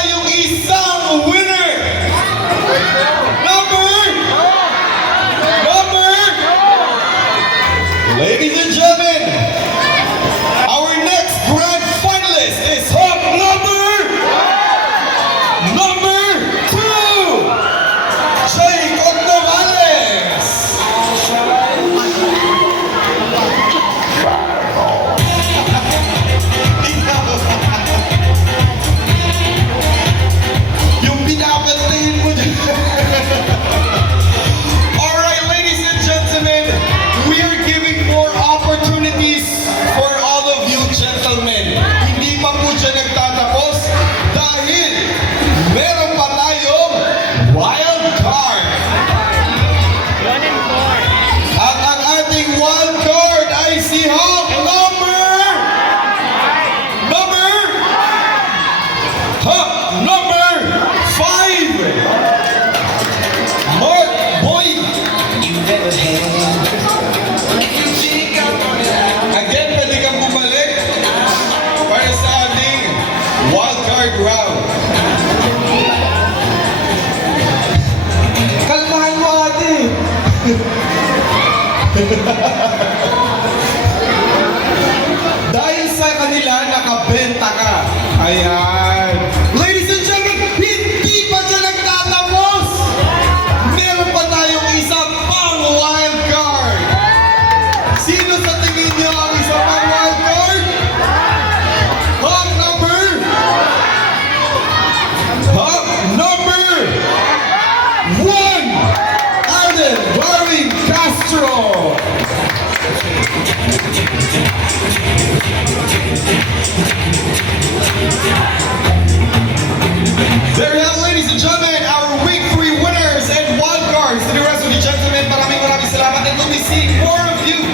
tayong isang winner! Number! Ladies and gentlemen, our next grand finalist is Hawk number 2, Jacob Morales. Yung pinapantayin mo dyan. Alright, ladies and gentlemen, we are giving more opportunities for all of you gentlemen. Hindi pa po dyan nagtatapos dahil meron pa tayong wild card. At ang ating wild card ay si Hawk number 5, Mark Boyd. Again, pwede kang bumalik para sa ating wildcard round. Kalmahan mo, ate. Dahil sa kanila, nakabenta ka. Ayan. Ladies and gentlemen, hindi pa dyan nagtatapos. Meron pa tayong isa pang wildcard. Sino sa tingin niyo ang isa pang wildcard? Hawk number 1, Alden Darwin Castro. There you have it, ladies and gentlemen, our week 3 winners and wildcards. To the rest of you gentlemen, maraming salamat, and we'll be seeing more of you